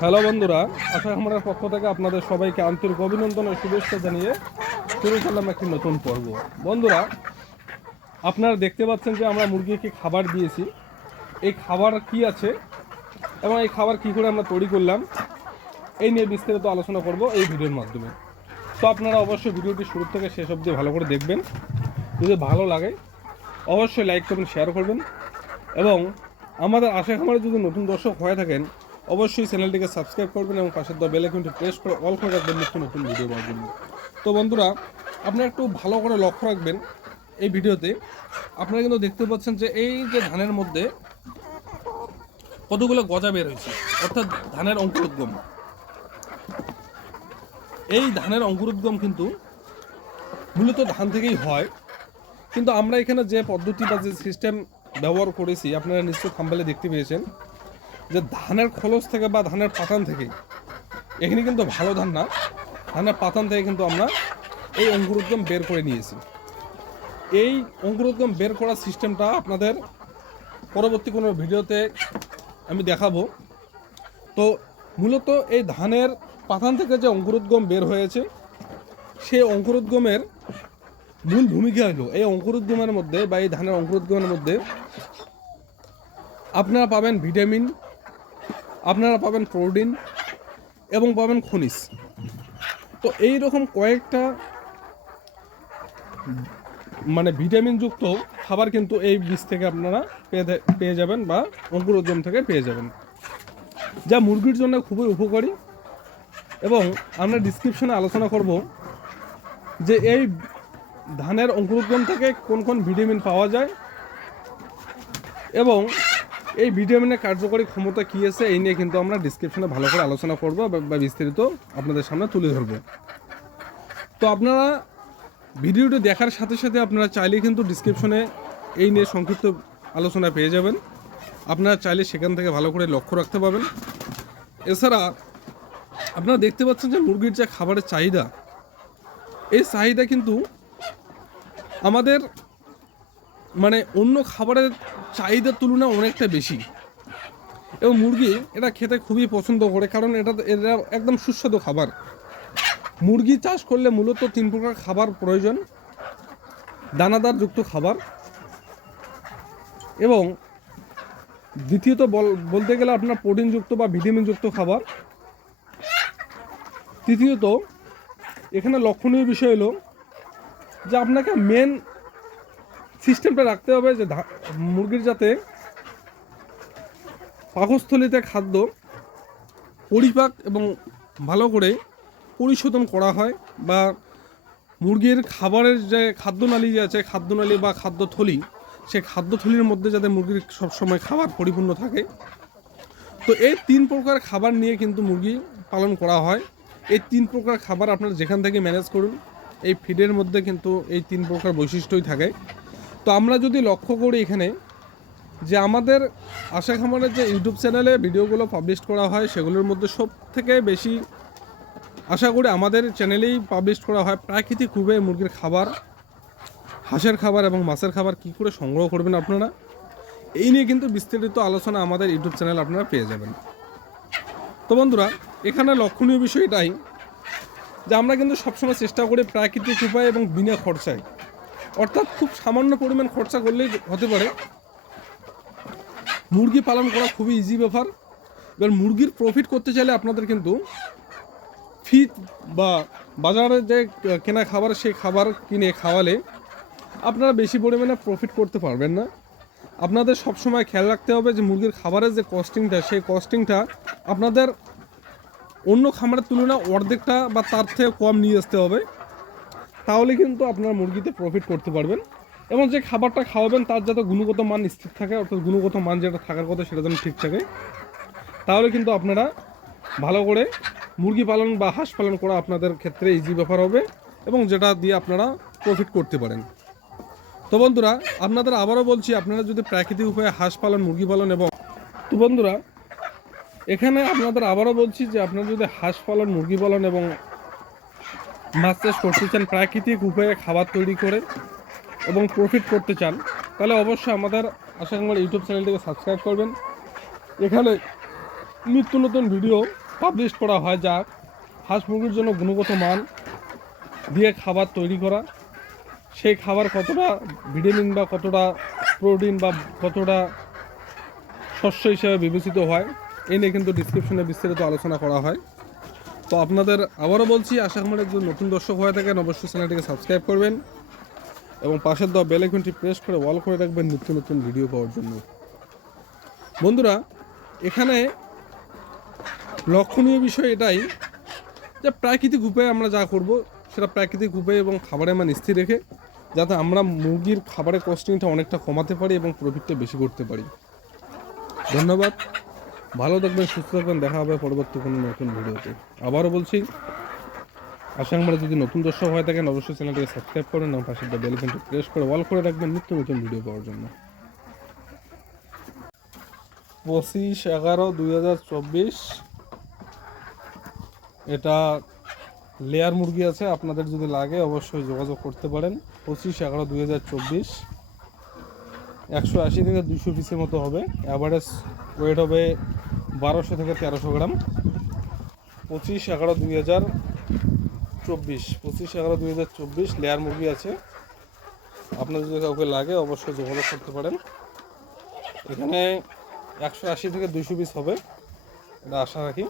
Hello বন্ধুরা, আশা খামারের পক্ষ থেকে আপনাদের সবাইকে আন্তরিক অভিনন্দন ও শুভেচ্ছা জানিয়ে শুরু করলাম একটি নতুন পর্ব। বন্ধুরা, আপনারা দেখতে পাচ্ছেন যে আমরা মুরগিকে খাবার দিয়েছি। এই খাবার কি আছে এবং এই খাবার কি করে আমরা তৈরি করলাম, এই নিয়ে বিস্তারিত আলোচনা করব এই ভিডিওর মাধ্যমে। তো আপনারা অবশ্যই ভিডিওটি শুরু থেকে শেষ অবধি ভালো করে দেখবেন। যদি ভালো লাগে, অবশ্যই লাইক করবেন শেয়ার করবেন। এবং আমাদের আশা খামারে যদি নতুন দর্শক হয়ে থাকেন অবশ্যই চ্যানেলটিকে সাবস্ক্রাইব করবেন এবং পাশের দা বেল আইকনটি প্রেস করে অল করে রাখবেন নিত্য নতুন ভিডিও পাওয়ার জন্য। তো বন্ধুরা, আপনারা একটু ভালো করে লক্ষ্য রাখবেন এই ভিডিওতে। আপনারা কিন্তু দেখতে পাচ্ছেন যে এই যে ধানের মধ্যে কতগুলো গজা বের হয়েছে, অর্থাৎ ধানের অঙ্কুরোদ্গম। এই ধানের অঙ্কুরোদ্গম কিন্তু মূলত ধান থেকেই হয়। কিন্তু আমরা এখানে যে পদ্ধতি বা যে সিস্টেম ব্যবহার করেছি, আপনারা নিশ্চয় থাম্বেলে দেখতে পেয়েছেন। যে ধানের খোলস থেকে বা ধানের পাতান থেকে এখানে কিন্তু ভালো ধান না। ধানের পাতান থেকে কিন্তু আমরা এই অঙ্কুরোদ্গম বের করে নিয়েছি। এই অঙ্কুরোদ্গম বের করার সিস্টেমটা আপনাদের পরবর্তী কোনো ভিডিওতে আমি দেখাবো। তো মূলত এই ধানের পাতান থেকে যে অঙ্কুরোদ্গম বের হয়েছে, সেই অঙ্কুরোদ্গমের মূল ভূমিকা হলো, এই অঙ্কুরোদ্গমের মধ্যে বা এই ধানের অঙ্কুরোদ্গমের মধ্যে আপনারা পাবেন ভিটামিন আপনারা পাবেন প্রোটিন এবং পাবেন খনিজ। তো এই রকম কয়েকটা মানে ভিটামিনযুক্ত খাবার কিন্তু এই বীজ থেকে আপনারা পেয়ে পেয়ে যাবেন বা অঙ্কুরোদ্গম থেকে পেয়ে যাবেন। যা মুরগির জন্য খুবই উপকারী এবং আমরা ডিসক্রিপশনে আলোচনা করব যে এই ধানের অঙ্কুরোদ্গম থেকে কোন কোন ভিটামিন পাওয়া যায় এবং এই ভিটামিনের কার্যকরী ক্ষমতা কী আছে, এই নিয়ে কিন্তু আমরা ডিসক্রিপশনে ভালো করে আলোচনা করব বা- বিস্তারিত আপনাদের সামনে তুলে ধরব। তো আপনারা ভিডিওটি দেখার সাথে সাথে আপনারা চাইলে কিন্তু ডিসক্রিপশনে এই নিয়ে সংক্ষিপ্ত আলোচনা পেয়ে যাবেন। আপনারা চাইলে সেখান থেকে ভালো করে লক্ষ্য রাখতে পারবেন। এছাড়া আপনারা দেখতে পাচ্ছেন যে মুরগির যে খাবারের চাহিদা, এই চাহিদা কিন্তু আমাদের মানে অন্য খাবারের চাহিদার তুলনায় অনেকটা বেশি। এবং মুরগি এটা খেতে খুবই পছন্দ করে, কারণ এটা এটা একদম সুস্বাদু খাবার। মুরগি চাষ করলে মূলত তিন প্রকার খাবার প্রয়োজন দানাদার যুক্ত খাবার এবং দ্বিতীয়ত বল- বলতে গেলে আপনার প্রোটিনযুক্ত বা ভিটামিনযুক্ত খাবার। তৃতীয়ত, এখানে লক্ষণীয় বিষয় হলো যে আপনাকে মেন সিস্টেমটা রাখতে হবে যে মুরগির যাতে পাকস্থলিতে খাদ্য পরিপাক এবং ভালো করে পরিশোধন করা হয় বা মুরগির খাবারের যে খাদ্যনালী যে আছে, খাদ্যনালী বা খাদ্য খাদ্যথলি সেই খাদ্যথলির মধ্যে যাতে মুরগির সবসময় খাবার পরিপূর্ণ থাকে। তো এই তিন প্রকার খাবার নিয়ে কিন্তু মুরগি পালন করা হয়। এই তিন প্রকার খাবার আপনারা যেখান থেকে ম্যানেজ করুন, এই ফিডের মধ্যে কিন্তু এই তিন প্রকার বৈশিষ্ট্যই থাকে। তো আমরা যদি লক্ষ্য করি এখানে যে আমাদের আশা খামারের যে ইউটিউব চ্যানেলে ভিডিওগুলো পাবলিশ করা হয়, সেগুলোর মধ্যে সব থেকে বেশি আশা করি আমাদের চ্যানেলেই পাবলিশ করা হয়। প্রাকৃতিক রূপে মুরগির খাবার, হাঁসের খাবার এবং মাছের খাবার কি করে সংগ্রহ করবেন আপনারা? এই নিয়ে কিন্তু বিস্তারিত আলোচনা আমাদের ইউটিউব চ্যানেল আপনারা পেয়ে যাবেন। তো বন্ধুরা, এখানে লক্ষণীয় বিষয় এটাই যে আমরা কিন্তু সবসময় চেষ্টা করি প্রাকৃতিক উপায় এবং বিনা খরচায় অর্থাৎ খুব সামান্য পরিমাণ খরচা করলেই হতে পারে। মুরগি পালন করা খুবই ইজি ব্যাপার। এবার মুরগির প্রফিট করতে চাইলে আপনাদের কিন্তু ফিড বা বাজারে যে কেনা খাবার, সেই খাবার কিনে খাওয়ালে আপনারা বেশি পরিমাণে প্রফিট করতে পারবেন না। আপনাদের সবসময় খেয়াল রাখতে হবে যে মুরগির খাবারের যে কস্টিংটা সেই কস্টিংটা আপনাদের অন্য খামারের তুলনায় অর্ধেকটা বা তার থেকে কম নিয়ে আসতে হবে। তাহলে কিন্তু আপনার মুরগিতে প্রফিট করতে পারবেন। এবং যে খাবারটা খাওয়াবেন, তার যাতে গুণগত মান স্থির থাকে, অর্থাৎ গুণগত মান যেটা থাকার কথা সেটা যেন ঠিক থাকে। তাহলে কিন্তু আপনারা ভালো করে মুরগি পালন বা হাঁস পালন করা আপনাদের ক্ষেত্রে ইজি ব্যাপার হবে এবং যেটা দিয়ে আপনারা প্রফিট করতে পারেন। তো বন্ধুরা, আপনাদের আবারও বলছি, আপনারা যদি প্রাকৃতিক উপায়ে হাঁস পালন, মুরগি পালন এবং তো বন্ধুরা, এখানে আপনাদের আবারও বলছি যে আপনারা যদি হাঁস পালন, মুরগি পালন এবং মাছ চাষ করতে চান, প্রাকৃতিক উপায়ে খাবার তৈরি করে এবং প্রফিট করতে চান, তাহলে অবশ্যই আমাদের আশা করি ইউটিউব চ্যানেলটিকে সাবস্ক্রাইব করবেন। এখানে নিত্য নতুন ভিডিও পাবলিশ করা হয় যা হাঁস মুরগির জন্য গুণগত মান দিয়ে খাবার তৈরি করা। সেই খাবার কতটা ভিটামিন বা কতটা প্রোটিন বা কতটা শস্য হিসেবে বিবেচিত হয় এই নিয়ে কিন্তু ডিসক্রিপশনে বিস্তারিত আলোচনা করা হয়। তো আপনাদের আবারও বলছি, আশা আমার একজন নতুন দর্শক হয়ে থাকেন, অবশ্যই চ্যানেলটিকে সাবস্ক্রাইব করবেন এবং পাশের দেওয়া বেল আইকনটি প্রেস করে ওয়াল করে রাখবেন নিত্য নতুন ভিডিও পাওয়ার জন্য। বন্ধুরা, এখানে লক্ষণীয় বিষয় এটাই যে প্রাকৃতিক উপায়ে আমরা যা করব, সেটা প্রাকৃতিক উপায়ে এবং খাবারের মান স্থির রেখে যাতে আমরা মুরগির খাবারের কস্টিংটা অনেকটা কমাতে পারি এবং প্রফিটটা বেশি করতে পারি। ধন্যবাদ। ভালো থাকবেন, সুস্থ থাকবেন, দেখা হবে পরবর্তী কোনো নতুন ভিডিওতে। আবারও বলছি, আশা আমরা যদি নতুন দর্শক হয়ে থাকেন, অবশ্যই চ্যানেলটিকে সাবস্ক্রাইব করেন এবং পাশে বেল আইকনটি প্রেস করে অল করে রাখবেন নিত্য নতুন ভিডিও পাওয়ার জন্য। পঁচিশ এগারো দুই হাজার চব্বিশ, এটা লেয়ার মুরগি আছে, আপনাদের যদি লাগে অবশ্যই যোগাযোগ করতে পারেন। পঁচিশ এগারো দুই হাজার চব্বিশ, একশো আশি থেকে দুশো পিসের মতো হবে। অ্যাভারেজ ওয়েট হবে বারোশো থেকে তেরোশো গ্রাম। পঁচিশ এগারো দুই হাজার চব্বিশ। পঁচিশ এগারো দুই হাজার চব্বিশ লেয়ার মুরগি আছে। আপনার যদি কাউকে লাগে, অবশ্যই যোগাযোগ করতে পারেন। এখানে একশো আশি থেকে দুশো পিস হবে। এটা আশা রাখি।